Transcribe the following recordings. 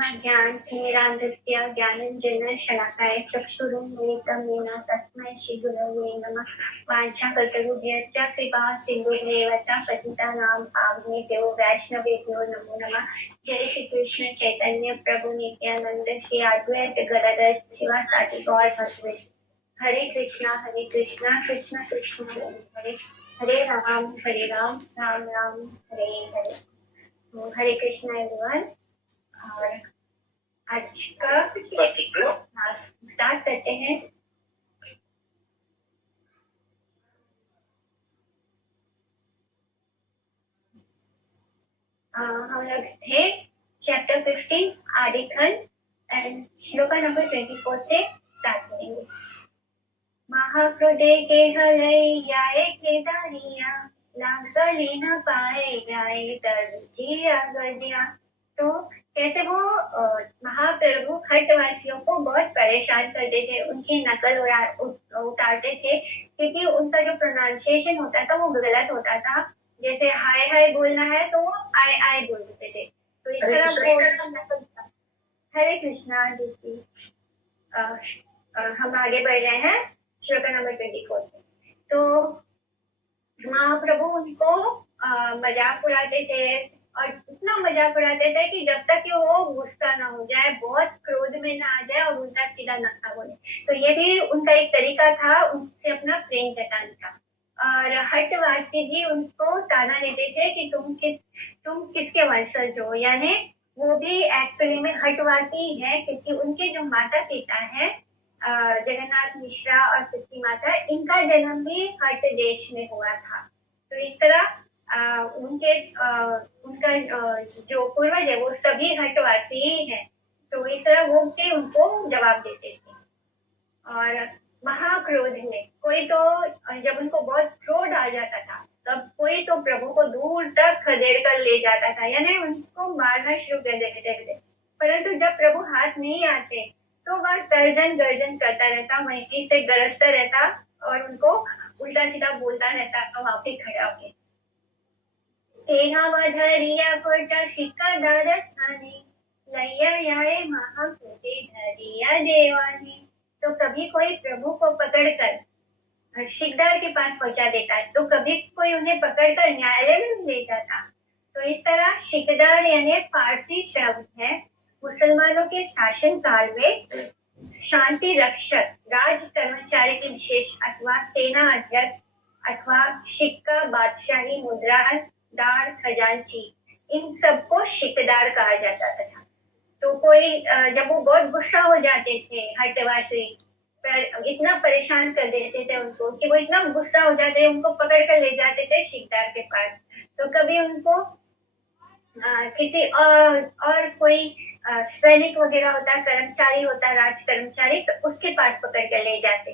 ज्ञान तिमिरान्धस्य ज्ञानाञ्जन शलाकाय चक्षुरुन्मीलितं येन तस्मै श्रीगुरवे नमः। वाञ्छाकल्पतरुभ्यश्च कृपा सिन्धुभ्येव च पतितानां पावनेभ्यो वैष्णवेभ्यो नमो नमः। जय श्री कृष्ण चैतन्य प्रभु नित्यानंद श्री अद्वैत गदाधर शिवासादि गौर भक्तवृंद। हरे कृष्णा कृष्ण कृष्ण हरे हरे राम राम राम हरे हरे। तो हरे कृष्णा एवरीवन। और आज का स्टार्ट करते हैं। हम लोग थे चैप्टर 15 आदि खंड एंड श्लोका नंबर 24 से स्टार्ट करेंगे। महाक्रोधे के हलैयाए के दानिया लागले न पाए जाए तरजिया गजिया। तो कैसे वो महाप्रभु खट्टवासियों को बहुत परेशान करते थे, उनकी नकल उतारते थे, क्योंकि उनका जो प्रोनाउंसिएशन होता था वो गलत होता था। जैसे हाय हाय बोलना है तो वो आय आय बोल देते थे। तो इस तरह बोलना। हरे कृष्णा जी। हम आगे बढ़ रहे हैं श्लोक नंबर 24 से। तो महाप्रभु उनको मजाक उड़ाते थे और इतना मजाक उड़ाते थे कि जब तक कि वो गुस्सा ना हो जाए, बहुत क्रोध में ना आ जाए और उल्टा सीधा ना बोले। तो ये भी उनका एक तरीका था उससे अपना प्रेम जताने का। और हट्टवासी जी उनको ताना देते थे कि तुम किसके वंशज हो। यानी वो भी एक्चुअली में हट्टवासी है, क्योंकि उनके जो माता पिता है जगन्नाथ मिश्रा और तुलसी माता, इनका जन्म भी हट्ट देश में हुआ था। तो इस तरह उनका जो पूर्वज है वो सभी हट्टवासी ही है। तो इस तरह वो भी उनको जवाब देते थे। और महाक्रोध में कोई तो जब उनको बहुत क्रोध आ जाता था तब कोई तो प्रभु को दूर तक खदेड़ कर ले जाता था, यानी उनको मारना शुरू कर देते थे। परंतु जब प्रभु हाथ नहीं आते तो वह तर्जन गर्जन करता रहता, वहीं से गरजता रहता और उनको उल्टा सीधा बोलता रहता वहां पे खड़ा होके। तेहा वधरिया खोजा शिका दारस्थाने लैया याए महाकृति धरिया देवाने। तो कभी कोई प्रभु को पकड़कर शिकदार के पास पहुंचा देता है, तो कभी कोई उन्हें पकड़कर न्यायालय में ले जाता। तो इस तरह शिकदार यानी फारसी शब्द है। मुसलमानों के शासन काल में शांति रक्षक, राज कर्मचारी की विशेष अथवा सेना अध्यक्ष अथवा सिक्का बादशाही मुद्रा दार खजांची, इन सबको शिकदार कहा जाता था। तो कोई जब वो बहुत गुस्सा हो जाते थे हट्टवासी, पर इतना परेशान कर देते थे उनको कि वो इतना गुस्सा हो जाते, उनको पकड़ कर ले जाते थे शिकदार के पास। तो कभी उनको किसी और कोई सैनिक वगैरह होता, कर्मचारी होता, राज कर्मचारी, तो उसके पास पकड़ कर ले जाते।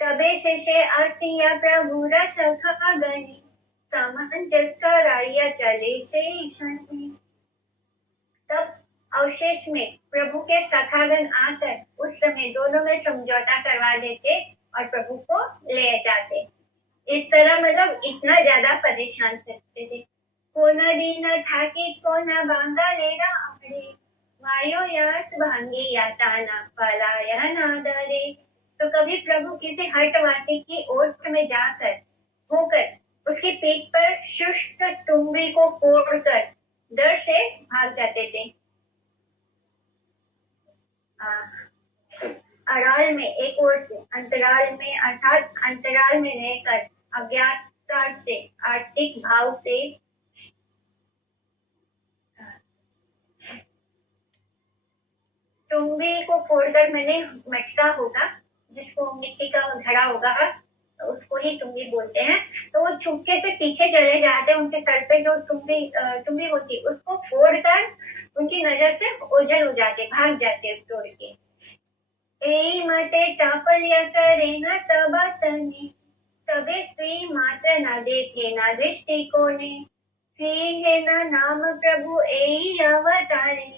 तबे शेषे आरतिया प्रभु रसखा गनी सामंजस्य कराया चले से। तब अवशेष में प्रभु के सखागण आकर उस समय दोनों में समझौता करवा देते और प्रभु को ले जाते। इस तरह मतलब इतना ज्यादा परेशान करते थे। कोना दीना था कि कोना बांगा लेगा अपने वायो यात भांगे याता ना पलाया ना डरे। तो कभी प्रभु किसी हटवासी की ओर में जाकर होकर उसकी पीठ पर शुष्क तुम्बी को फोड़कर डर से भाग जाते थे। अराल में एक ओर से अंतराल में अर्थात अंतराल में रहकर अज्ञातता से आर्थिक भाव से तुम्बी को फोड़कर मैंने मटका होगा, जिसको मिट्टी का घड़ा होगा, उसको ही तुम्बी बोलते हैं। तो वो छुपके से पीछे चले जाते हैं, उनके सर पे जो तुम्बी होती उसको फोड़कर उनकी नजर से ओझल हो जाते, भाग जाते तोड़ के। ए मते चापलिया करे न तबा तने तबे स्त्री मात्र न देखे न दृष्टि कोने है न नाम प्रभु ए अवतारे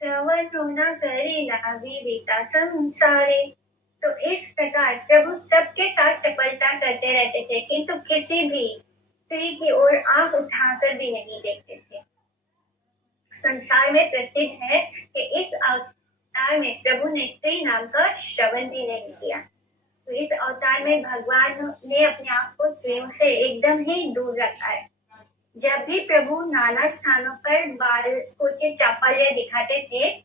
न करे लाविता संसारे। तो इस प्रकार प्रभु सबके साथ चपलता करते रहते थे, किंतु किसी भी स्त्री की ओर आंख उठाकर भी नहीं देखते थे। संसार में प्रसिद्ध है कि नाम का श्रवण भी नहीं किया। तो इस अवतार में भगवान ने अपने आप को स्त्रियों से एकदम ही दूर रखा है। जब भी प्रभु नाना स्थानों पर बालकों से चापल्य दिखाते थे,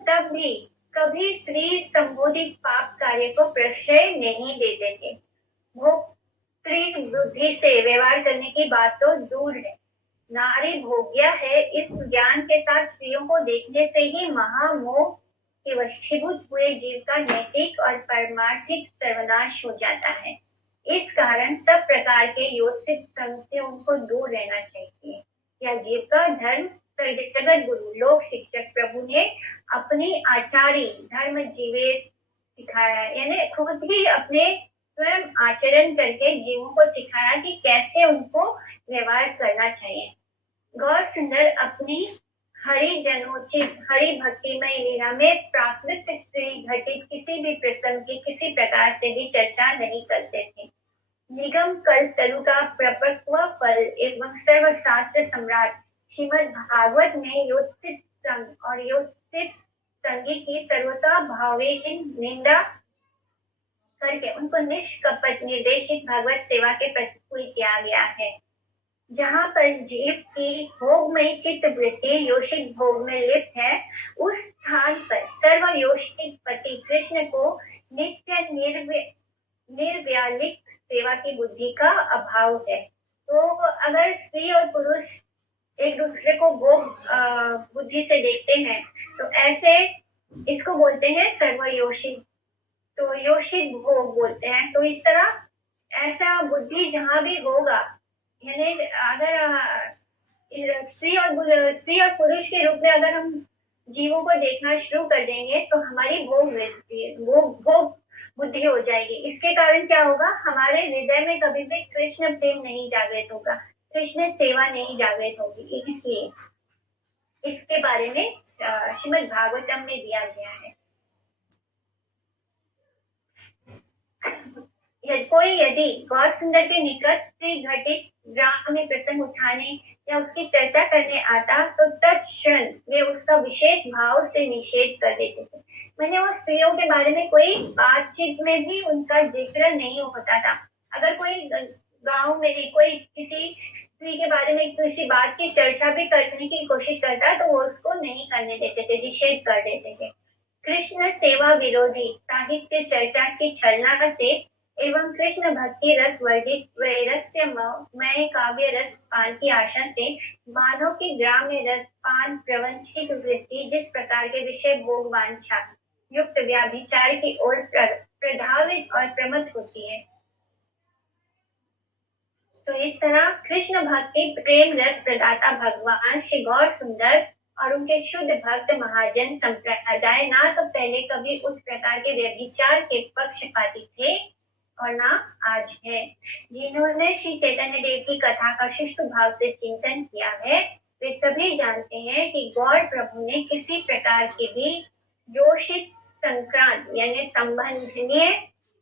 तब भी कभी स्त्री संबोधित पाप कार्य को प्रश्रय नहीं देते थे। वो स्त्री बुद्धि से व्यवहार करने की बात तो दूर है, नारी भोग्य है, इस ज्ञान के साथ स्त्रियों को देखने से ही महामोह के वशीभूत हुए जीव का नैतिक और पारमार्थिक सर्वनाश हो जाता है। इस कारण सब प्रकार के योजित संग से उनको दूर रहना चाहिए। यह जीव का धर्म जगत गुरु लोक शिक्षक प्रभु ने अपनी आचार्य धर्म जीवे सिखाया है, यानी खुद ही अपने स्वयं आचरण करके जीवों को सिखाया कि कैसे उनको व्यवहार करना चाहिए। गौर सुंदर अपनी हरिजनोचित हरि भक्तिमय लीला में प्राकृत श्री घटित किसी भी प्रसंग की किसी प्रकार से भी चर्चा नहीं करते थे। निगम कल्प तरु का प्रपक्व फल एवं सर्वशास्त्र सम्राट श्रीमद् भागवत में योत्सित संग और योत्सित संगीत की सर्वथा भावेन निंदा करके उनको निष्कपट निर्देशित भागवत सेवा के प्रतिकूल किया गया है। जहाँ पर जीव की भोगमय चित्त वृत्ति योषित भोग में लिप्त है, उस स्थान पर सर्व योषित पति कृष्ण को नित्य निर्व्यालिक सेवा की बुद्धि का अभाव है। तो अगर स्त्री और पुरुष एक दूसरे को भोग बुद्धि से देखते हैं, तो ऐसे इसको बोलते हैं सर्वयोषित, तो योषित भोग बोलते हैं। तो इस तरह ऐसा बुद्धि जहाँ भी होगा, यानी अगर स्त्री और पुरुष के रूप में अगर हम जीवों को देखना शुरू कर देंगे, तो हमारी भोग बुद्धि हो जाएगी। इसके कारण क्या होगा, हमारे हृदय में कभी भी कृष्ण प्रेम नहीं जागृत होगा, कृष्ण सेवा नहीं जागृत होगी। इसलिए इसके बारे में श्रीमद् भागवतम में दिया गया है। कोई यदि गौर सुंदर के निकट से घटित ग्राम में प्रसंग उठाने या उसकी चर्चा करने आता, तो तत्क्षण वे उसका विशेष भाव से निषेध कर देते थे। मैंने वो स्त्रियों के बारे में कोई बातचीत में भी उनका जिक्र नहीं होता था। अगर कोई गांव में कोई किसी स्त्री के बारे में किसी बात की चर्चा भी करने की कोशिश करता, तो वो उसको नहीं करने देते थे, निषेध कर देते थे। कृष्ण सेवा विरोधी साहित्य चर्चा की छलना से एवं कृष्ण भक्ति रस वर्जित वैरस्यमय काव्य रस पान की आशा से मानव की ग्राम्य रस पान प्रवंचित वृत्ति जिस प्रकार के विषय भोग वांछा युक्त व्याभिचार की ओर प्रधावित और प्रमत्त होती है। तो इस तरह कृष्ण भक्ति प्रेम रस प्रदाता भगवान श्री गौर सुंदर और उनके शुद्ध भक्त महाजन संप्रदाय ना तो पहले कभी उस प्रकार के व्यभिचार के पक्षपाती थे और ना आज है। जिन्होंने श्री चैतन्य देव की कथा का शिष्ट भाव से चिंतन किया है, वे सभी जानते हैं कि गौर प्रभु ने किसी प्रकार की भी योषित संक्रांत यानी संबंधनीय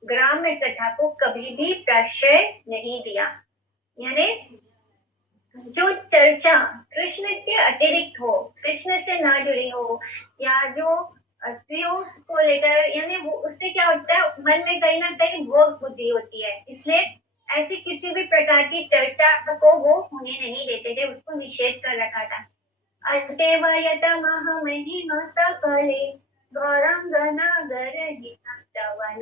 ग्राम्य कथा को कभी भी प्रश्रय नहीं दिया। यानी जो चर्चा कृष्ण के अतिरिक्त हो, कृष्ण से ना जुड़ी हो, या जो स्त्रियों को लेकर, यानी वो उससे क्या होता है, मन में कहीं ना कहीं भोग बुद्धि होती है, इसलिए ऐसी किसी भी प्रकार की चर्चा को वो होने नहीं देते थे, उसको निषेध कर रखा था। अंते वयतमह महिमा सकले गौरांगनागर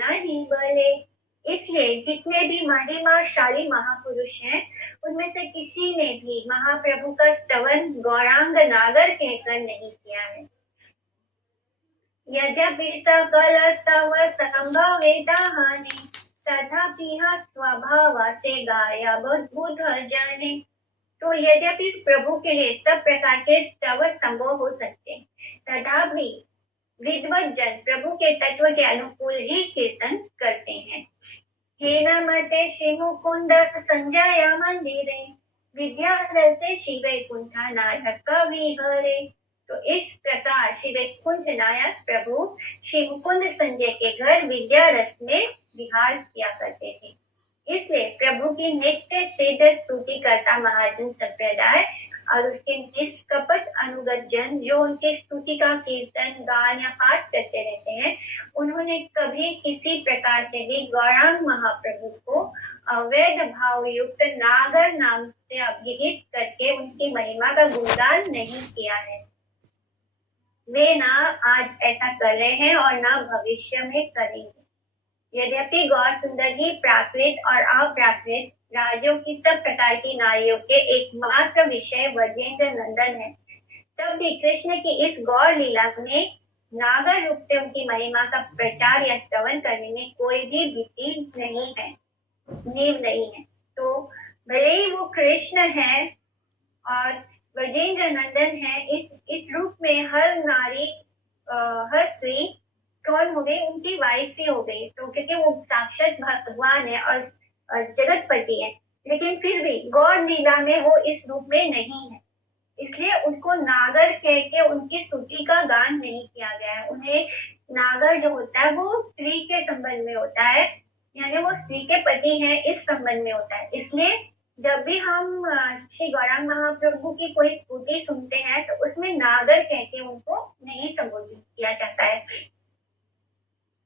नहीं बले। इसलिए जितने भी महिमाशाली महापुरुष हैं, उनमें से किसी ने भी महाप्रभु का स्तवन गौरांग नागर कहकर नहीं किया है। यद्यपि सकल स्तव संभवेदाहानि तथापि स्वभाव से गाया बुध जाने। तो यद्यपि प्रभु के लिए सब प्रकार के स्तव संभव हो सकते, तथापि विद्वत जन प्रभु के तत्व के अनुकूल ही कीर्तन करते हैं। हे नमते श्री मुकुंद संजय मंदिरे विद्याधर शिव कुंठा नायक कवि हरे। तो इस प्रकार श्री वैकुंठ नायक प्रभु श्री मुकुंद संजय के घर विद्यारस में विहार किया करते थे। इसलिए प्रभु की नित्य सिद्ध स्तुति करता महाजन संप्रदाय और उसके निष्कपट अनुगत जन जो उनकी स्तुति का कीर्तन गान या पाठ करते रहते हैं, उन्होंने कभी किसी प्रकार से भी गौरांग महाप्रभु को अवैध भाव युक्त नागर नाम से अभिहित करके उनकी महिमा का गुणगान नहीं किया है। वे ना आज ऐसा कर रहे हैं और ना भविष्य में करेंगे। यद्यपि गौर सुंदर ही प्राकृत और अप्राकृत राज्यों की सब प्रकार की नारियों के एकमात्र विषय ब्रजेंद्र नंदन है, तब भी कृष्ण की इस गौर लीला में नागर रूप से उनकी महिमा का प्रचार या श्रवण करने में कोई भी भीति नहीं है, नींव नहीं है। तो भले ही वो कृष्ण है और ब्रजेंद्र नंदन है, इस रूप में हर नारी हर स्त्री कौन हो गई, उनकी वाइफ ही हो गई। तो क्योंकि वो साक्षात भगवान है और जगतपति है, लेकिन फिर भी गौर लीला में वो इस रूप में नहीं है, इसलिए उनको नागर कह के उनकी स्तुति का गान नहीं किया गया है। उन्हें नागर जो होता है वो स्त्री के संबंध में होता है, यानी वो स्त्री के पति हैं इस संबंध में होता है। इसलिए जब भी हम श्री गौरांग महाप्रभु की कोई स्तुति सुनते हैं तो उसमें नागर कह के उनको नहीं संबोधित किया जाता है।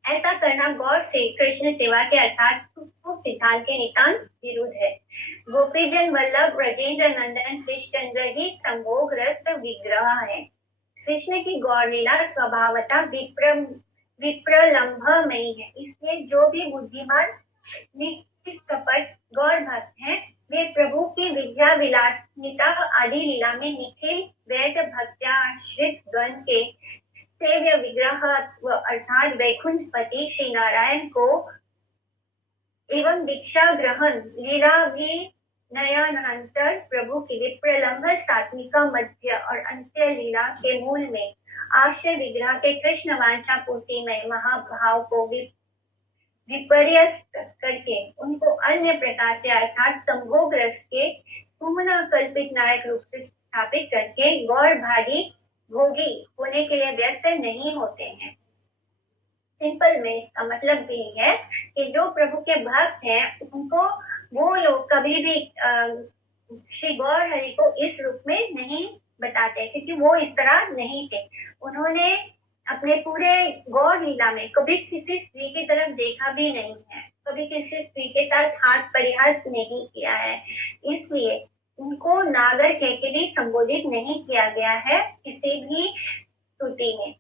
ऐसा करना गौर से कृष्ण सेवा के अर्थात सिद्धांत के नितांत विरुद्ध है। गोपीजन वल्लभ ब्रजेंद्र नंदन कृष्णचंद्र ही संभोगरस्त विग्रह है। कृष्ण की गौर लीला स्वभावतः विप्रलंभमयी है, इसलिए जो भी बुद्धिमान निष्कपट गौर भक्त हैं वे प्रभु की विद्या विलासिता आदि लीला में निखिल वैद भक्त्याश्रित गण के सेव्य विग्रह अर्थात वैकुंठपति श्री नारायण को एवं दीक्षा ग्रहण लीला भी नयनांतर प्रभु की विप्रलंभ सात्विका मध्य और अंत्य लीला के मूल में आश्रय विग्रह के कृष्ण वांछा पूर्ति में महाभाव को विपर्यस्त करके उनको अन्य प्रकार से अर्थात संभोग रस के पुमना कल्पित नायक रूप से स्थापित करके गौर भागी भोगी होने के लिए व्यस्त नहीं होते हैं। सिंपल में इसका मतलब भी है कि जो प्रभु के भक्त हैं उनको वो लोग कभी भी श्री गौर हरि को इस रूप में नहीं बताते, क्योंकि वो इस तरह नहीं थे। उन्होंने अपने पूरे गौर लीला में कभी किसी स्त्री की तरफ देखा भी नहीं है, कभी किसी स्त्री के साथ हाथ परिहास नहीं किया है, इसलिए उनको नागर कह के भी संबोधित नहीं किया गया है किसी भी स्तुति में।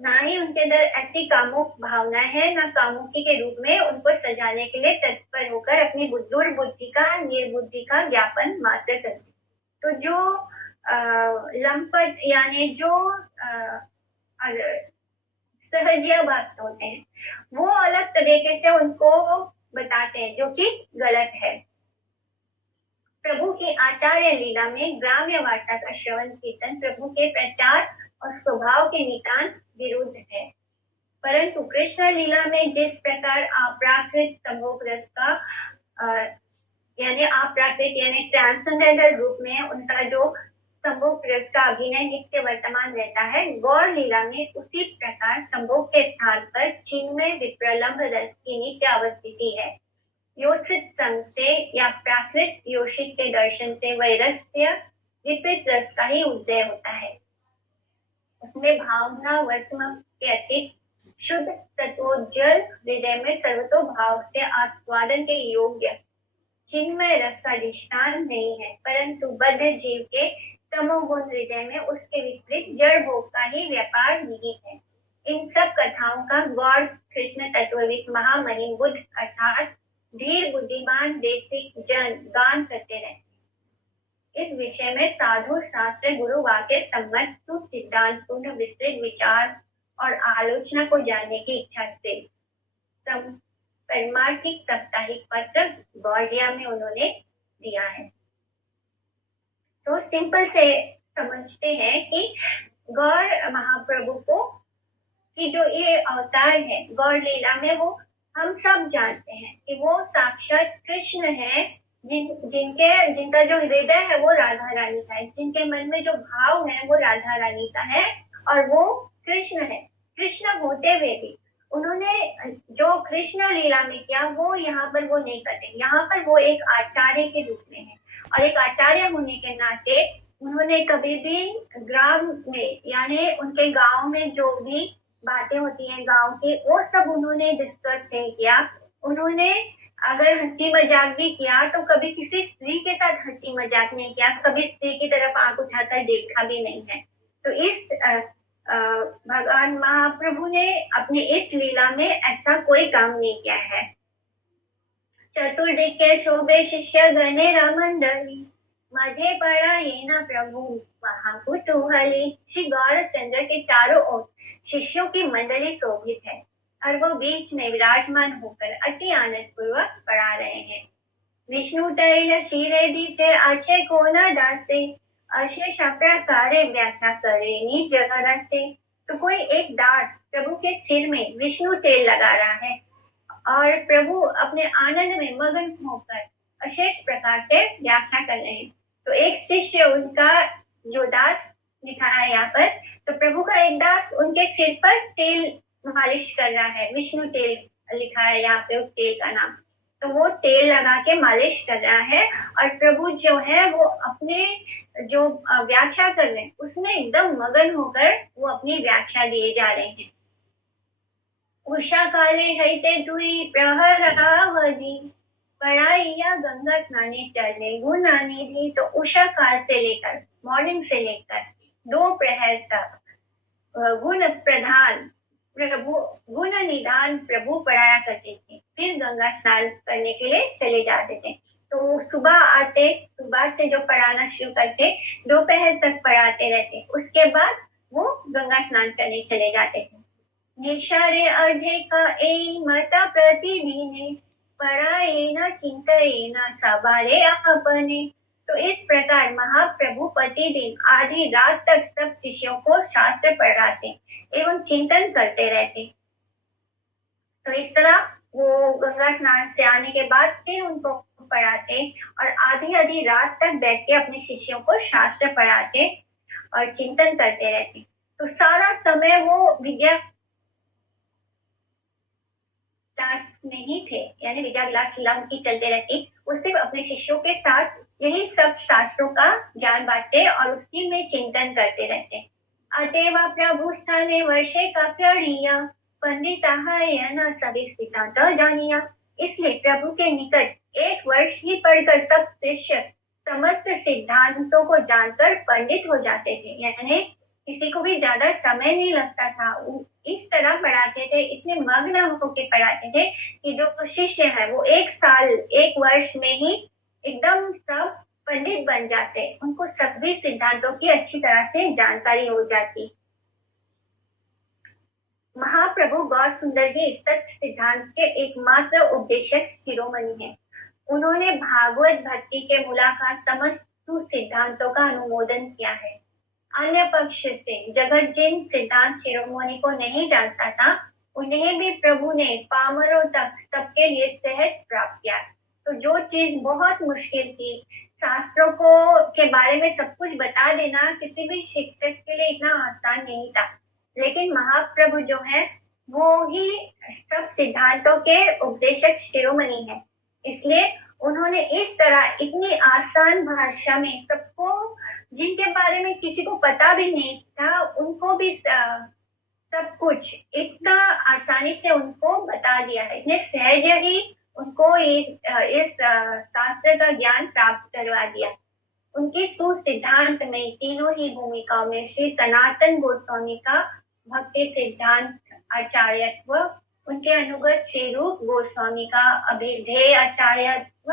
ना ही उनके अंदर ऐसी कामुक भावना है, ना कामुकी के रूप में उनको सजाने के लिए तत्पर होकर अपनी दुर्बुद्धि का निर्बुद्धि का ज्ञापन मात्र करते। तो जो लंपट यानी जो सहजिया भक्त होते हैं वो अलग तरीके से उनको बताते हैं, जो कि गलत है। प्रभु की आचार्य लीला में ग्राम्य वार्ता का श्रवण कीर्तन प्रभु के प्रचार और स्वभाव के नितांत विरुद्ध है, परंतु कृष्ण लीला में जिस प्रकार अप्राकृत संभोग रस का यानी अप्राकृत यानी ट्रांसेंडेंटल रूप में उनका जो संभोग रस का अभिनय नित्य वर्तमान रहता है, गौर लीला में उसी प्रकार संभोग के स्थान पर चिन्मय विप्रलंभ रस की नित्य अवस्थिति है। योषित संग से या प्राकृत योषित के दर्शन से वैरस्य विपरीत रस का ही उदय होता है। उसमें भावना वर्तमान के अतिरिक्त शुद्ध तत्वोज्जल हृदय में सर्वतो भाव से आस्वादन के योग्य चिन्मय रस का अधिष्ठान नहीं है, परंतु बद्ध जीव के तमोगुण हृदय में उसके विपरीत जड़ भोग का ही व्यापार निहित है। इन सब कथाओं का गौर कृष्ण तत्वविद महामहिम बुद्ध अर्थात धीर बुद्धिमान देशिक जन गान करते रहते। इस विषय में साधु शास्त्र गुरु वाक्य सम्मत सिद्धांत पूर्ण विस्तृत विचार और आलोचना को जानने की इच्छा से परमार्थिक साप्ताहिक पत्र गौड़िया में उन्होंने दिया है। तो सिंपल से समझते हैं कि गौर महाप्रभु को कि जो ये अवतार है गौर लीला में, वो हम सब जानते हैं कि वो साक्षात कृष्ण है, जिनका जो हृदय है वो राधा रानी का है, जिनके मन में जो भाव है वो राधा रानी का है और वो कृष्ण है। कृष्ण होते हुए भी उन्होंने जो कृष्ण लीला में किया वो यहाँ पर वो नहीं करते। यहाँ पर वो एक आचार्य के रूप में है और एक आचार्य होने के नाते उन्होंने कभी भी ग्राम में यानी उनके गांव में जो भी बातें होती हैं गांव की, वो सब उन्होंने डिस्कस नहीं किया। उन्होंने अगर हंसी मजाक भी किया तो कभी किसी स्त्री के साथ हंसी मजाक नहीं किया, कभी स्त्री की तरफ आंख उठाकर देखा भी नहीं है। तो इस भगवान महाप्रभु ने अपने इस लीला में ऐसा कोई काम नहीं किया है। चतुर्दिक्के शोभे शिष्य गणेरा मंडली, मध्य पड़ा ये न प्रभु महाकुतूहली। श्री गौर चंद्र के चारों ओर शिष्यों की मंडली शोभित है और वो बीच में विराजमान होकर अति आनंद पूर्वक पढ़ा रहे हैं। विष्णु तैल शीरे दीते अच्छे को न दासे, अशेष प्रकारे व्याख्या करे निज घर से। तो कोई एक दास प्रभु के सिर में विष्णु तेल लगा रहा है और प्रभु अपने आनंद में मगन होकर अशेष प्रकार से व्याख्या कर रहे हैं। तो एक शिष्य उनका जो दास लिखा है यहाँ पर, तो प्रभु का एक दास उनके सिर पर तेल मालिश कर रहा है, विष्णु तेल लिखा है यहाँ पे उस तेल का नाम। तो वो तेल लगा के मालिश कर रहा है और प्रभु जो है वो अपने जो व्याख्या कर रहे हैं उसमें एकदम मगन होकर वो अपनी व्याख्या दिए जा रहे हैं। उषा काले हैते दुई प्रहरावधि, पढ़ाइया गंगा स्नाने चले गुना निधि। तो उषा काल से लेकर मॉर्निंग से लेकर 2 प्रहर तक गुण प्रधान प्रभु गुण निदान प्रभु पढ़ाया करते थे, फिर गंगा स्नान करने के लिए चले जाते थे। तो सुबह आते, सुबह से जो पढ़ाना शुरू करते, दोपहर तक पढ़ाते रहते, उसके बाद वो गंगा स्नान करने चले जाते थे। निशारे अर्धे का ए मता प्रतिदिने, पढ़ाए न चिंताए न सवारे अपने। तो इस प्रकार महाप्रभु प्रतिदिन आधी रात तक सब शिष्यों को शास्त्र पढ़ाते एवं चिंतन करते रहते। तो इस तरह वो गंगा स्नान से आने के बाद फिर उनको पढ़ाते और आधी आधी रात तक बैठ के अपने शिष्यों को शास्त्र पढ़ाते और चिंतन करते रहते। तो सारा समय वो विद्या नहीं थे, यानी विद्या विलास लीला उनकी चलते रहती, वो सिर्फ अपने शिष्यों के साथ यही सब शास्त्रों का ज्ञान बांटते और उसी में चिंतन करते रहते। अतएव प्रभु स्थाने वर्षे का प्रणीया, पंडिता न सभी सिद्धांत जानिया। इसलिए प्रभु के निकट 1 वर्ष ही पढ़कर सब शिष्य समस्त सिद्धांतों को जानकर पंडित हो जाते थे, यानी किसी को भी ज्यादा समय नहीं लगता था। इस तरह पढ़ाते थे, इतने मग्न होकर पढ़ाते थे कि जो शिष्य है वो 1 साल 1 वर्ष में ही एकदम सब पंडित बन जाते, उनको सभी सिद्धांतों की अच्छी तरह से जानकारी हो जाती। महाप्रभु गौर सुंदर ही सत्य सिद्धांत के एकमात्र उपदेशक शिरोमणि है। उन्होंने भागवत भक्ति के मुलाकात समस्त सिद्धांतों का अनुमोदन किया है। अन्य पक्ष से जगत जिन सिद्धांत शिरोमणि को नहीं जानता था, उन्हें भी प्रभु ने पामरों तक सबके लिए सहज प्राप्त किया। तो जो चीज बहुत मुश्किल थी, शास्त्रों को के बारे में सब कुछ बता देना किसी भी शिक्षक के लिए इतना आसान नहीं था, लेकिन महाप्रभु जो है वो ही सब सिद्धांतों के उपदेशक शिरोमणि है। इसलिए उन्होंने इस तरह इतनी आसान भाषा में सबको, जिनके बारे में किसी को पता भी नहीं था, उनको भी सब कुछ इतना आसानी से उनको बता दिया है। इतने सहज ही उनको इस शास्त्र का ज्ञान प्राप्त करवा दिया। उनके सिद्धांत में तीनों ही भूमिकाओं में श्री सनातन गोस्वामी का भक्ति सिद्धांत आचार्यत्व, उनके अनुगत श्री रूप गोस्वामी का अभिधेय आचार्यत्व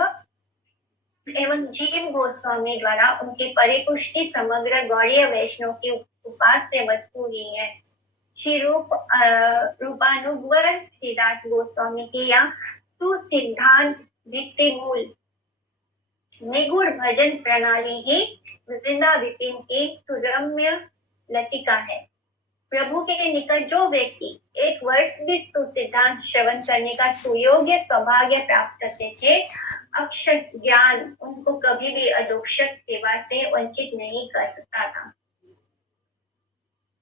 एवं जीव गोस्वामी द्वारा उनकी परिपुष्टि समग्र गौड़ीय वैष्णव की उपास्य वस्तु ही है। श्री रूपानुग्वर श्रीदास गोस्वामी की यह सुसिद्धांत भित्ति मूल निगुण भजन प्रणाली ही वृंदा विपिन की सुरम्य लतिका है। प्रभु के निकट जो व्यक्ति 1 वर्ष भी सिद्धांत श्रवण करने का सुयोग्य सौभाग्य प्राप्त करते थे, अक्षर ज्ञान उनको कभी भी अधोक्षक सेवा से वंचित नहीं कर सकता था।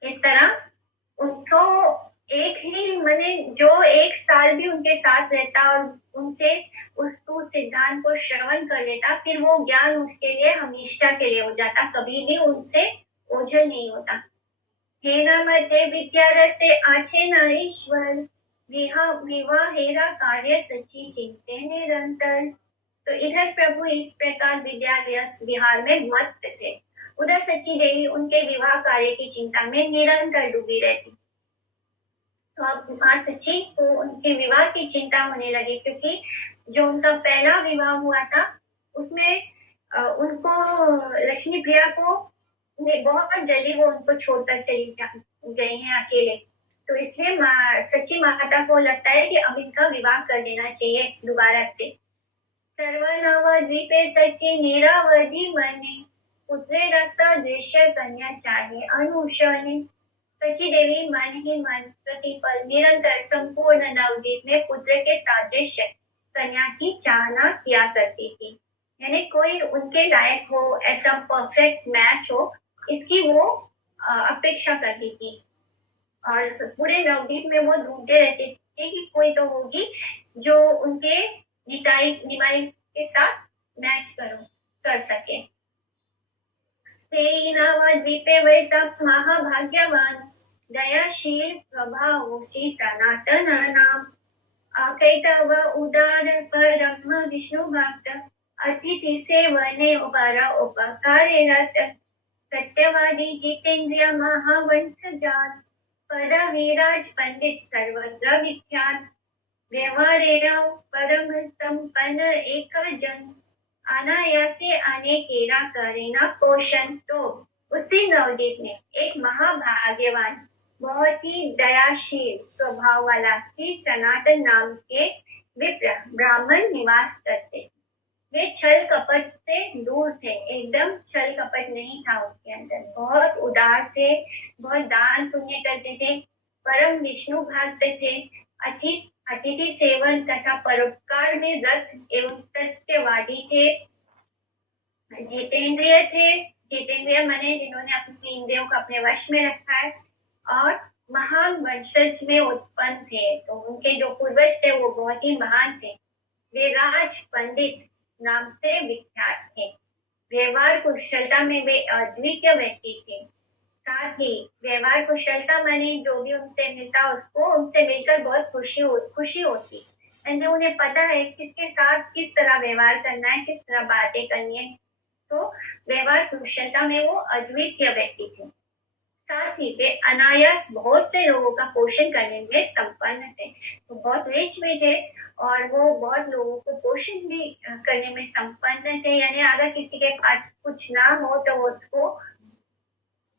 इस तरह उनको एक ही मैंने जो 1 साल भी उनके साथ रहता और उनसे उस सिद्धांत को श्रवण कर लेता, फिर वो ज्ञान उसके लिए हमेशा के लिए हो जाता, कभी भी उनसे ओझल नहीं होता। हे नमते विद्यारते आचे न ईश्वर विवाहेरा कार्य सच्ची चिंते निरंतर। तो इधर प्रभु इस प्रकार विहार में मस्त थे, उधर सच्ची देवी उनके विवाह कार्य की चिंता में निरंतर डूबी रहती। तो अब माँ सच्ची को उनके विवाह की चिंता होने लगी, क्योंकि जो उनका पहला विवाह हुआ था उसमें उनको लक्ष्मी प्रिया को बहुत जल्दी वो उनको छोड़कर चली गए हैं अकेले। तो इसलिए सच्ची माता को लगता है कि अब इनका विवाह कर देना चाहिए दोबारा से। सर्वनवद्वीपे सच्ची नीरावधि मने पुत्रे रक्त दृश्य कन्या चाहे अनुशने। सची देवी मन ही मन प्रतिपल निरंतर संपूर्ण नवद्वीप में पुत्र के सादृश्य कन्या की चाहना किया करती थी, यानी कोई उनके लायक हो, ऐसा परफेक्ट मैच हो, इसकी वो अपेक्षा करती थी। और पूरे नवद्वीप में वो ढूंढते रहते थे कि कोई तो होगी जो उनके निमाई के साथ मैच कर सके। नवद्वीपे वैसा महाभाग्यवान दयाशील स्वभाव श्री सनातन नाम कैतव उदार परम विष्णु भक्त अतिथि सेवने उपकारिरत सत्यवादी जितेंद्रिय महावंश जान परवीराज पंडित सर्वत्र विख्यात व्यवहारेण परम संपन्न एक जन अनायासे अनेकेरा करेना पोषण। तो उसी नवद्वीप में एक महाभाग्यवान बहुत ही दयाशील स्वभाव वाला श्री सनातन नाम के विप्र ब्राह्मण निवास करते। वे छल कपट से दूर थे, एकदम छल कपट नहीं था उसके अंदर, बहुत उदार थे, बहुत दान पुण्य करते थे, परम विष्णु भक्त थे, अतिथि सेवन तथा परोपकार में रत एवं सत्यवादी थे, जितेंद्रिय थे, जितेंद्रिय माने जिन्होंने अपनी इंद्रियों को अपने वश में रखा है, और महान वंशज में उत्पन्न थे। तो उनके जो पूर्वज थे वो बहुत ही महान थे। वे राज पंडित नाम से विख्यात थे। व्यवहार कुशलता में वे अद्वितीय व्यक्ति थे। साथ ही व्यवहार कुशलता माने जो भी उनसे मिलता उसको उनसे मिलकर बहुत खुशी होती, एंड उन्हें पता है किसके साथ किस तरह व्यवहार करना है, किस तरह बातें करनी है। तो व्यवहार कुशलता में वो अद्वितीय व्यक्ति थे। साथ ही वे अनायास बहुत से लोगों का पोषण करने में संपन्न थे। तो बहुत रिच भी थे और वो बहुत लोगों को पोषण भी करने में संपन्न थे, यानी अगर किसी के पास कुछ ना हो तो वो उसको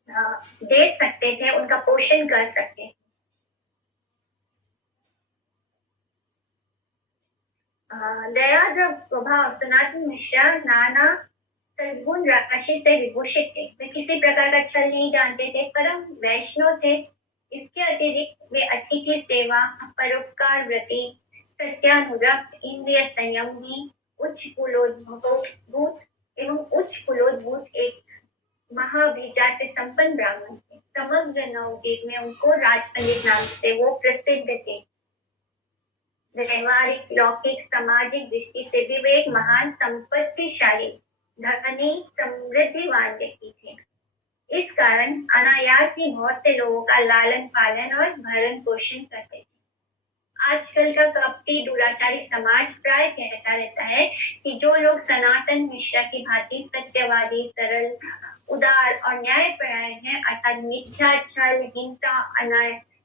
दे सकते थे, उनका पोषण कर सकते। दयाद्र स्वभाव सनातन मिश्रा नाना सद्गुण राशि से विभूषित थे। वे किसी प्रकार का छल नहीं जानते थे, परम वैष्णव थे। इसके अतिरिक्त वे अतिथि सेवा, परोपकार व्रति, सत्यानुरक्त, इंद्रिय संयमी, उच्च कुलोद्भूत एक महाविचार से संपन्न ब्राह्मण थे। समग्र नवद्वीप में उनको राजपंडित नाम से वो प्रसिद्ध थे। व्यवहारिक, लौकिक, सामाजिक दृष्टि से भी वे एक महान संपत्तिशाली, धनी, समृद्धिवान व्यक्ति थे। इस कारण अनायास ही बहुत से लोगों का लालन पालन और भरण पोषण करते थे। आजकल का कपटी दुराचारी समाज प्राय कहता रहता है कि जो लोग सनातन मिश्रा की भांति सत्यवादी, सरल, उदार और न्यायपरायण हैं, अर्थात मिथ्या, छल, हिंसा,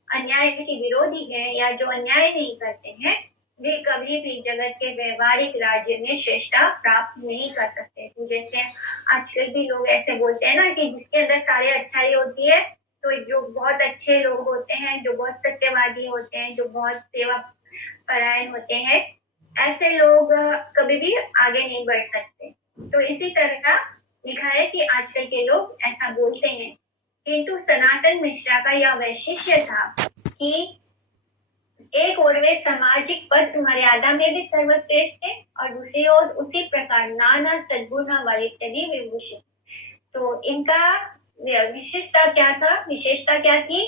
अन्याय के विरोधी हैं, या जो अन्याय नहीं करते हैं, वे कभी भी जगत के व्यवहारिक राज्य में श्रेष्ठता प्राप्त नहीं कर सकते। तो जैसे आजकल भी लोग ऐसे बोलते हैं ना कि जिसके अंदर सारे अच्छाई होती है, तो जो बहुत अच्छे लोग होते हैं, जो बहुत सत्यवादी होते हैं, जो बहुत सेवा परायण होते हैं, ऐसे लोग कभी भी आगे नहीं बढ़ सकते। तो इसी तरह का लिखा है कि आजकल के लोग ऐसा बोलते हैं, किंतु सनातन मिश्रा का यह वैशिष्ट्य था कि एक ओर वे सामाजिक पद मर्यादा में भी सर्वश्रेष्ठ थे और दूसरी ओर उसी प्रकार नाना सद्गुण वाले सभी विभूषित। तो इनका विशेषता क्या थी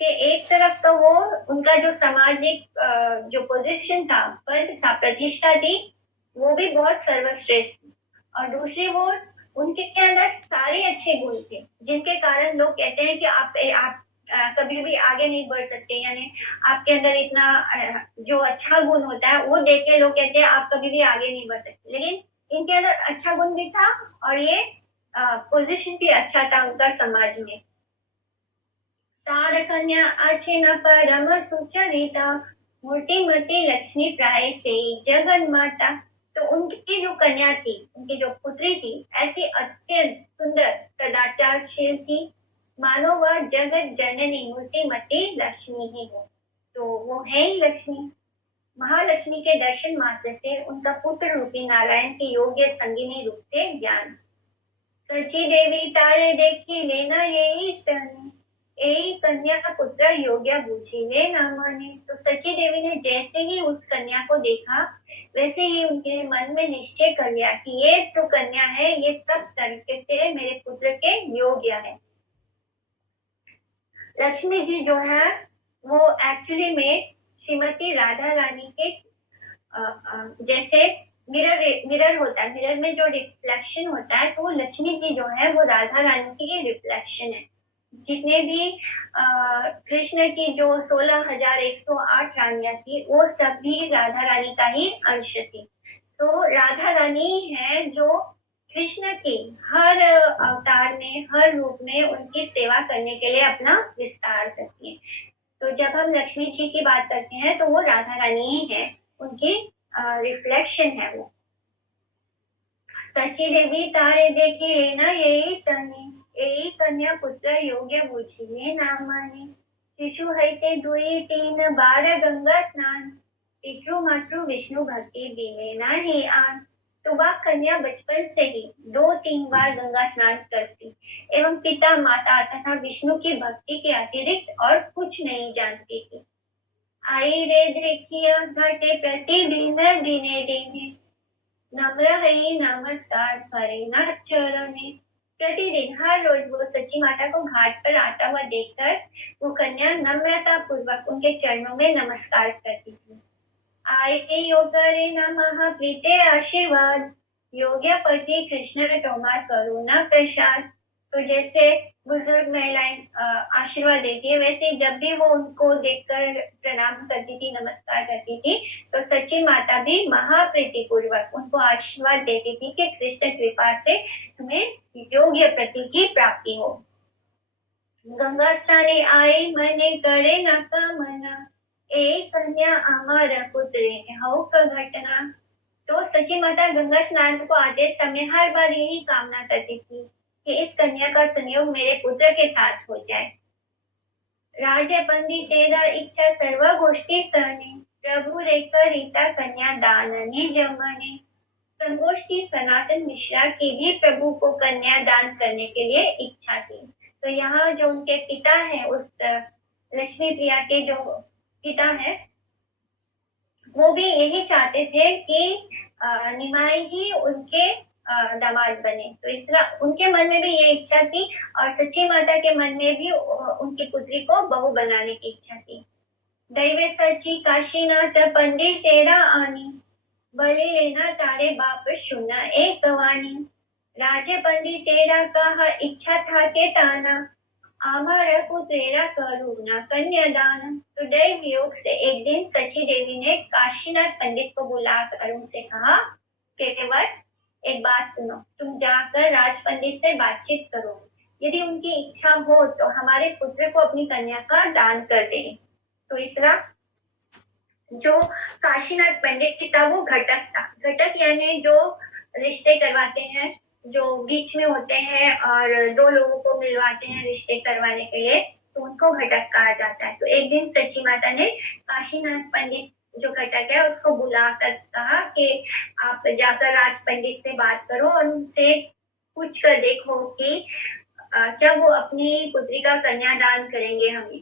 कि एक तरफ तो वो उनका जो सामाजिक जो पोजीशन था, पद था, प्रतिष्ठा थी, वो भी बहुत सर्वश्रेष्ठ थी, और दूसरी ओर उनके अंदर सारे अच्छे गुण थे, जिनके कारण लोग कहते हैं कि आप कभी भी आगे नहीं बढ़ सकते, यानी आपके अंदर इतना जो अच्छा गुण होता है वो देख के लोग कहते हैं आप कभी भी आगे नहीं बढ़ सकते, लेकिन इनके अंदर अच्छा गुण भी था और ये पोजीशन भी अच्छा था उनका समाज में। तार कन्या आचिन परम सुचरिता, मूर्तिमती लक्ष्मी प्राय से जगन माता। तो उनकी जो कन्या थी, उनकी जो पुत्री थी, ऐसी अत्यंत सुंदर सदाचारशील थी, मानो वह जगत जननी मूर्तिमती लक्ष्मी ही हो। तो वो है ही लक्ष्मी। महालक्ष्मी के दर्शन मात्र से उनका पुत्र रूपी नारायण के योग्य संगिनी रूप से ज्ञान। सची देवी तारे देखी लेना यही सन, यही कन्या का पुत्र योग्य बूझी ले न माने। तो सची देवी ने जैसे ही उस कन्या को देखा, वैसे ही उनके मन में निश्चय कर लिया कि ये जो कन्या है ये सब तरीके से मेरे पुत्र के योग्य है। लक्ष्मी जी जो है वो एक्चुअली में श्रीमती राधा रानी के जैसे मिरर होता है, मिरर में जो रिफ्लेक्शन होता है, तो वो लक्ष्मी जी जो है वो राधा रानी की रिफ्लेक्शन है। जितने भी कृष्ण की जो 16,108 रानियां थी वो सभी राधा रानी का ही अंश थी। तो राधा रानी है जो कृष्ण की हर अवतार में, हर रूप में उनकी सेवा करने के लिए अपना विस्तार करती है। तो जब हम लक्ष्मी जी की बात करते हैं तो वो राधा रानी ही है, उनकी रिफ्लेक्शन है वो। सची देवी तारे देखी लेना यही सनी, यही कन्या पुत्र योग्य बूझिए ना माने। शिशु है ते दुई तीन बार गंगा स्नान, पितृ मातृ विष्णु भक्ति दिले नाही आन। तो वह कन्या बचपन से ही 2-3 बार गंगा स्नान करती एवं पिता माता तथा विष्णु की भक्ति के अतिरिक्त और कुछ नहीं जानती थी। आई रे देखिया घटे प्रतिदिन दिने दिने, नम्र है नमस्कार करे न चरणे। प्रतिदिन हर रोज वो सच्ची माता को घाट पर आता हुआ देखकर वो कन्या नम्रता पूर्वक उनके चरणों में नमस्कार करती थी। आये योगरे नमः प्रीते आशीर्वाद, योग्य पति कृष्ण तोमार करुणा प्रसाद। तो जैसे बुजुर्ग महिलाएं आशीर्वाद देती है, वैसे जब भी वो उनको देखकर प्रणाम करती थी, नमस्कार करती थी, तो सच्ची माता भी महाप्रीति पूर्वक उनको आशीर्वाद देती थी कि कृष्ण कृपा से तुम्हें योग्य पति की प्राप्ति हो। गंगा स्थाने आई मने करे न कामना, एक कन्या अमर पुत्र हौ का घटना। तो सची माता गंगा स्नान को आते समय हर बार यही कामना करती थी कि इस कन्या का संयोग मेरे पुत्र के साथ हो जाए। राजा पंडित तेरा इच्छा सर्व गोष्ठी करने, प्रभु रेखा रीता कन्या दानने जमाने। संगोष्ठी सनातन मिश्रा की भी प्रभु को कन्या दान करने के लिए इच्छा थी। तो यहाँ जो उनके पिता है, उस लक्ष्मी प्रिया के जो पिता है, वो भी यही चाहते थे कि निमाई ही उनके दामाद बने। तो इस तरह उनके मन में भी ये इच्छा थी और सच्ची माता के मन में भी उनकी पुत्री को बहू बनाने की इच्छा थी। दैवे सची काशीनाथ पंडित तेरा आनी, बलि लेना तारे बाप सुना एक वाणी। राजे पंडित तेरा कहा इच्छा था के ताना, आमार पुत्रेरा करुणा कन्यादान। तो दैव योग से एक दिन सची देवी ने काशीनाथ पंडित को बुलाकर उनसे कहा कि वत्स, एक बात सुनो, तुम जाकर राज पंडित से बातचीत करो, यदि उनकी इच्छा हो तो हमारे पुत्र को अपनी कन्या का दान कर दें। तो इस तरह जो काशीनाथ पंडित की था वो घटक था। घटक यानी जो रिश्ते करवाते हैं, जो बीच में होते हैं और दो लोगों को मिलवाते हैं रिश्ते करवाने के लिए, तो उनको घटक कहा जाता है। तो एक दिन सची माता ने काशीनाथ पंडित जो घटक है उसको बुलाकर कहा कि आप जाकर राज पंडित से बात करो और उनसे पूछ कर देखो कि क्या वो अपनी पुत्री का कन्यादान करेंगे हमें।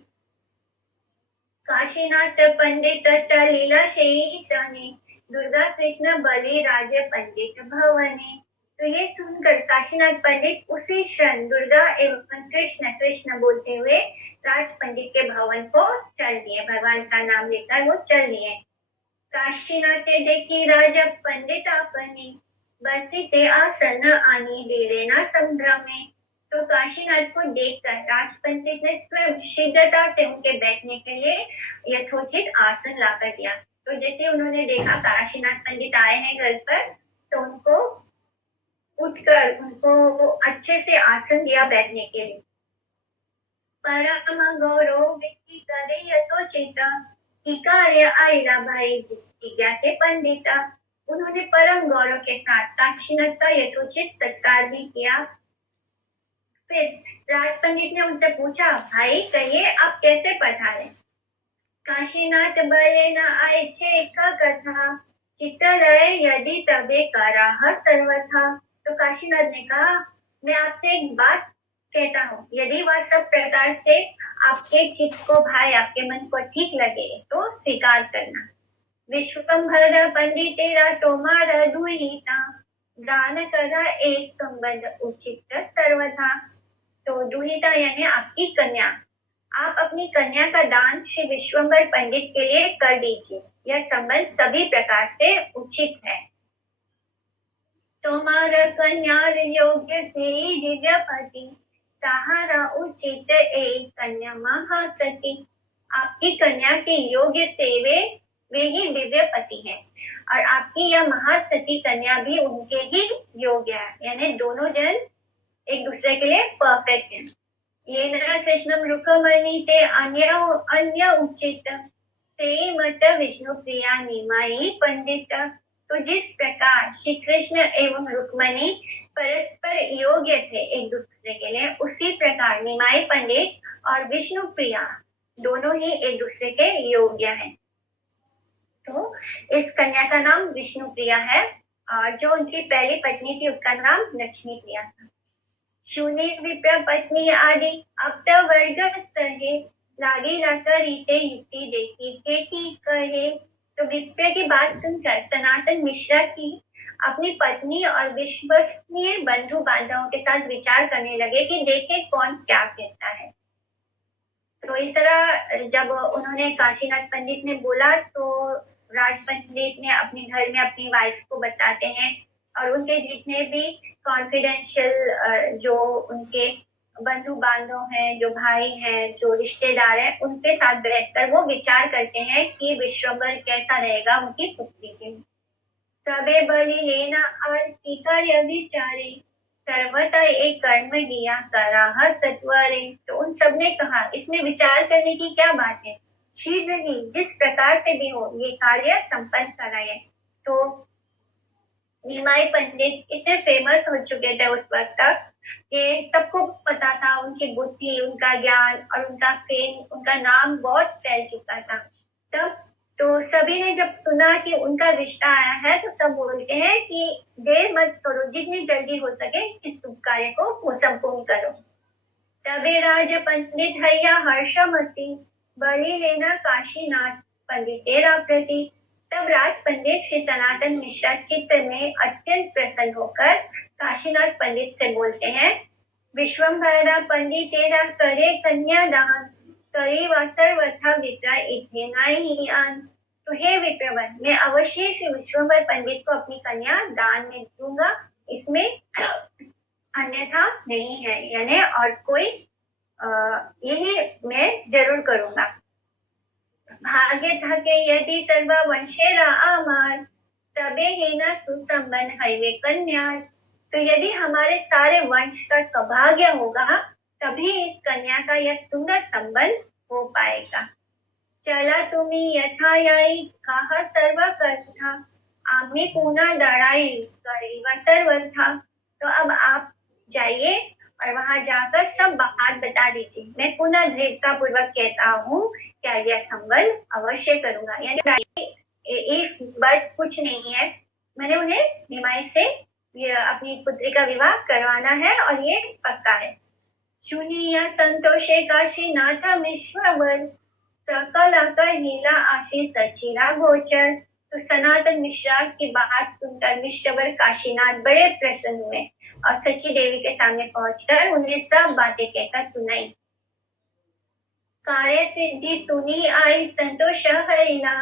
काशीनाथ पंडित लीला शेषाने, दुर्गा कृष्ण बलि राज पंडित भवने। तो ये सुनकर काशीनाथ पंडित उसी क्षण दुर्गा एवं कृष्ण कृष्ण बोलते हुए राज पंडित के भवन को चल दिए, भगवान का नाम लेकर वो चल दिए। काशीनाथ देखी राजा पंडित आपने, बसी ते आसन आनी दे लेना संभ्रमे। तो काशीनाथ को देखकर राजपंडित ने स्वयं शीघ्रता से उनके बैठने के लिए यथोचित आसन ला कर दिया। तो जैसे उन्होंने देखा काशीनाथ पंडित आए हैं घर पर, तो उनको उठकर उनको अच्छे से आसन दिया बैठने के लिए। परम गौरव व्यक्ति करे यथोचित कि कार्य आयला भाई जिज्ञासे पंडिता। उन्होंने परम गौरव के साथ काशीनाथ का यथोचित सत्कार भी किया। फिर राज पंडित ने उनसे पूछा, भाई कहिए आप कैसे पधारे? काशीनाथ बले न आए छे का कथा चित्तलय यदि तबे कराह सर्वथा। तो काशीनाथ ने कहा, मैं आपसे एक बात कहता हूँ, यदि वह सब प्रकार से आपके चित्त को भाई, आपके मन को ठीक लगे तो स्वीकार करना। विश्वंभर पंडितेरा तोमार दुहिता दान करा एक संबंध उचित सर्वथा। तो दुहिता यानी आपकी कन्या, आप अपनी कन्या का दान श्री विश्वंभर पंडित के लिए कर दीजिए, यह संबंध सभी प्रकार से उचित है। तोमार कन्या योग्य से दिव्यपति सहारा उचित एक कन्या महासती। आपकी कन्या के योग्य से वे ही दिव्यपति हैं, और आपकी यह महासती कन्या भी उनके ही योग्य है, यानी दोनों जन एक दूसरे के लिए परफेक्ट हैं। ये न कृष्णम रुकमणि ते अन्य उचित ते मत विष्णु प्रिया निमाई पंडित। तो जिस प्रकार श्री कृष्ण एवं रुक्मणी परस्पर योग्य थे एक दूसरे के लिए, उसी प्रकार निमाई पंडित और विष्णु प्रिया दोनों ही एक दूसरे के योग्य हैं। तो इस कन्या का नाम विष्णु प्रिया है, और जो उनकी पहली पत्नी थी उसका नाम लक्ष्मी प्रिया था। शून्य विप्र पत्नी आदि अप्त वर्ग सहे लागी लाकर रीते युक्ति देखी केटी कहे। तो विप्र की बात सुनकर सनातन मिश्रा की अपनी पत्नी और विश्वसनीय बंधु बांधवों के साथ विचार करने लगे कि देखे कौन क्या कहता है। तो इस तरह जब उन्होंने काशीनाथ पंडित ने बोला, तो राज पंडित ने अपने घर में अपनी वाइफ को बताते हैं, और उनके जितने भी कॉन्फिडेंशियल जो उनके बंधु बांधव हैं, जो भाई हैं, जो रिश्तेदार हैं, उनके साथ बैठकर वो विचार करते हैं कि विश्वंभर कैसा रहेगा उनकी पुत्री के लिए। सबे बलि लेना और कार्य विचारे सर्वथा एक कर्म दिया कराह सत्वरे। तो उन सब ने कहा, इसमें विचार करने की क्या बात है, शीघ्र ही जिस प्रकार से भी हो ये कार्य संपन्न कराए। तो निमाई पंडित इतने फेमस हो चुके थे उस वक्त तक कि सबको पता था, उनकी बुद्धि, उनका ज्ञान और उनका फेम, उनका नाम बहुत फैल चुका था। तब तो सभी ने जब सुना कि उनका रिश्ता आया है, तो सब बोलते हैं कि देर मत करो, जितनी जल्दी हो सके इस शुभ कार्य को संपूर्ण करो। तबे राज पंडित हैया हर्षमती बलि लेना काशीनाथ पंडितेरा प्रति। तब राज पंडित श्री सनातन मिश्रा चित्त में अत्यंत प्रसन्न होकर काशीनाथ पंडित से बोलते हैं, विश्वंभरा पंडितेरा करे कन्यादान करी सर्वथा विद्या इतने नहीं आन। तो हे विप्रवर, मैं अवश्य श्री विश्वंभर पंडित को अपनी कन्या दान में दूंगा, इसमें अन्यथा नहीं है, यानी और कोई यही मैं जरूर करूंगा। भाग्य थके यदि सर्व वंशेरा आमार तबे ही न सुसंबन हईवे कन्या। तो यदि हमारे सारे वंश का सौभाग्य होगा, तभी इस कन्या का यह सुंदर संबंध हो पाएगा। चला तुम्ही यथायाई कहा सर्व कथा आम्ही पुनः दड़ाई करेगा सर्वथा। तो अब आप जाइए और वहां जाकर सब बात बता दीजिए, मैं पुनः दृढ़ता पूर्वक कहता हूँ क्या यह संबंध अवश्य करूंगा। यानी एक बात कुछ नहीं है, मैंने उन्हें निमाई से अपनी पुत्री का विवाह करवाना है और ये पक्का है। सुनिया संतोषे काशीनाथ मिश्वर सकल नीला आशीष सचिरा गोचर। तो सनातन मिश्रा की बात सुनकर मिश्रवर काशीनाथ बड़े प्रसन्न हुए और सची देवी के सामने पहुंचकर उन्हें सब बातें कहकर सुनाई। कार्य सिद्धि सुनी आई संतोष हरिला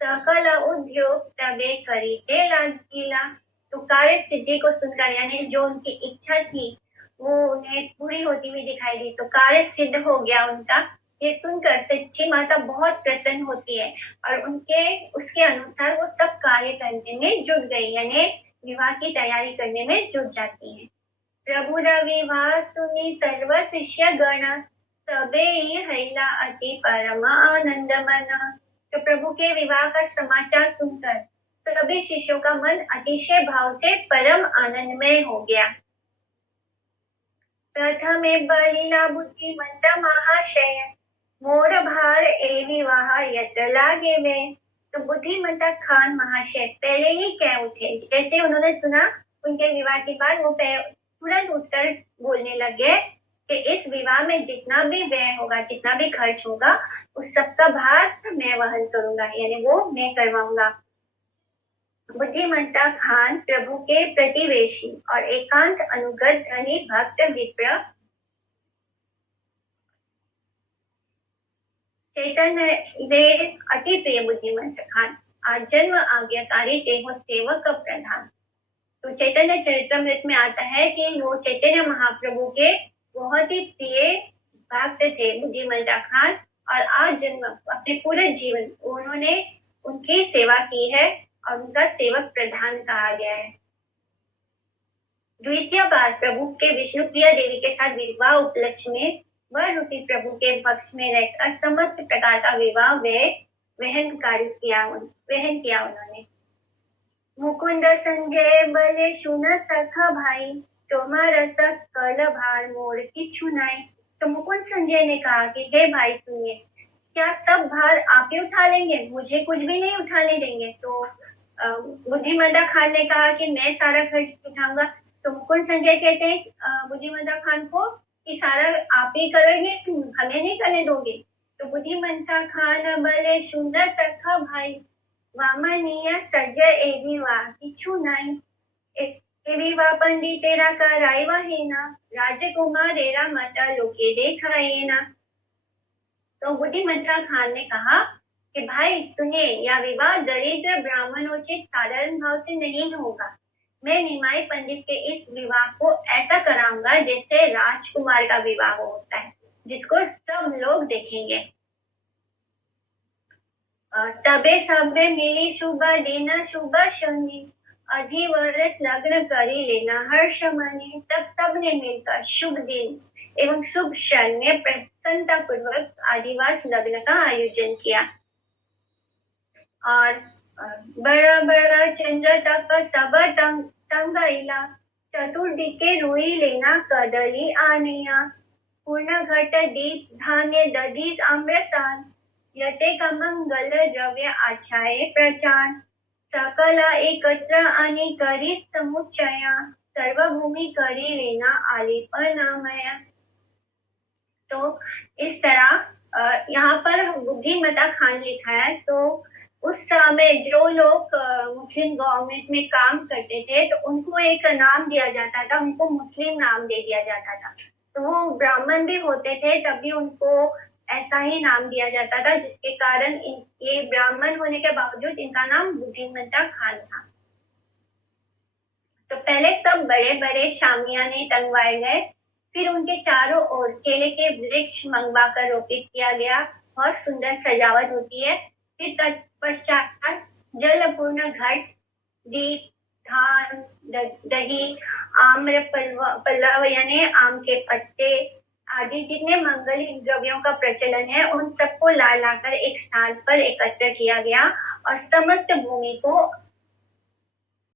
सकल उद्योग तबे करीते लागिला। तो कार्य सिद्धि को सुनकर, यानी जो उनकी इच्छा थी वो उन्हें पूरी होती हुई दिखाई दी, तो कार्य सिद्ध हो गया उनका। ये सुनकर सच्ची माता बहुत प्रसन्न होती है और उसके अनुसार वो सब कार्य करने में जुट गई, यानी विवाह की तैयारी करने में जुट जाती है। प्रभु विवाह सुनी सर्व शिष्य गण, सबे हैला अति परम आनंद मना। तो प्रभु के विवाह का समाचार सुनकर सभी शिष्यों का मन अतिशय भाव से परम आनंदमय हो गया। प्रथमे बलिला बुद्धिमंत महाशय, मोर भार ए विवाह यत लागे में। तो बुद्धिमंता खान महाशय पहले ही कह उठे, जैसे उन्होंने सुना उनके विवाह के बाद वो तुरंत उठकर बोलने लगे कि इस विवाह में जितना भी व्यय होगा, जितना भी खर्च होगा, उस सबका भार मैं वहन करूंगा, यानी वो मैं करवाऊंगा। बुद्धिमंता खान प्रभु के प्रतिवेशी और एकांत अनुगत धनी भक्त विप्र चैतन्य वे अति प्रिय बुद्धिमंत खान, आजन्म आज्ञाकारी तेहो सेवक प्रधान। तो चैतन्य चरितमृत में आता है कि वो चैतन्य महाप्रभु के बहुत ही प्रिय भक्त थे बुद्धिमंता खान, और आज जन्म अपने पूरे जीवन उन्होंने उनकी सेवा की है और उनका सेवक प्रधान कहा गया है। द्वितीय बार प्रभु के विष्णु प्रिया देवी के साथ विवाह उपलक्ष्य में वर रूपी प्रभु के पक्ष में रहकर समस्त प्रकार का विवाह वहन किया उन्होंने। मुकुंद संजय बले सुन सखा भाई, तुम्हारा सकल भार मोर किछु नाई। तो मुकुंद संजय ने कहा कि हे भाई सुनिए, क्या सब भार आप ही उठा लेंगे, मुझे कुछ भी नहीं उठाने देंगे। तो बुद्धिमंदा खान ने कहा कि मैं सारा खर्च उठाऊंगा। तो मुकुंद संजय कहते हैं बुद्धिमंदा खान को कि सारा आप ही करोगे, हमें नहीं करने दोगे। तो बुद्धिमंदा खान बले सुंदर सखा भाई, वामनीय सज एवी वा किछु नाई। एवी वा पंडितेरा कराई वहेना, राजकुमारेरा मता लोके देखाएना। तो बुद्धिमंदा खान ने कहा कि भाई सुनिए, यह विवाह दरिद्र ब्राह्मणोचित साधारण भाव से नहीं होगा। मैं निमाई पंडित के इस विवाह को ऐसा कराऊंगा जैसे राजकुमार का विवाह होता है, जिसको सब लोग देखेंगे। तबे सबे मिली शुभ दिन शुभ शनि, अधिवर्ष लग्न करी लेना हर्ष मनी। तब सबने मिलकर शुभ दिन एवं शुभ क्षण में प्रसन्नता पूर्वक आदिवास लग्न का आयोजन किया। और बड़ा बड़ा चंद्र तप सब तंगईला, चतुर्दिके रुई लेना कदली आनिया। पूर्ण घट दीप धान्य दधीस अमृतान, यते कमंगल द्रव्य आछाए प्रचार। सकला एकत्र आणि करी समुच्चया, सर्वभूमि करी लेना आलिपनामया। तो इस तरह यहाँ पर बुद्धिमता खान लिखा है। तो उस समय जो लोग मुस्लिम गवर्नमेंट में काम करते थे, तो उनको एक नाम दिया जाता था, उनको मुस्लिम नाम दे दिया जाता था। तो वो ब्राह्मण भी होते थे तब भी उनको ऐसा ही नाम दिया जाता था, जिसके कारण ये ब्राह्मण होने के बावजूद इनका नाम बुद्धिमता खान था। तो पहले सब बड़े बड़े शामियाने टंगवाए गए, फिर उनके चारों ओर केले के वृक्ष मंगवा कर रोपित किया गया और सुंदर सजावट होती है। फिर तत्पश्चात जलपूर्ण घट, दीप, धान, दही, आम्र पल्लव यानी आम के पत्ते आदि जितने मंगलिक द्रव्यों का प्रचलन है, उन सबको ला लाकर एक स्थान पर एकत्र किया गया और समस्त भूमि को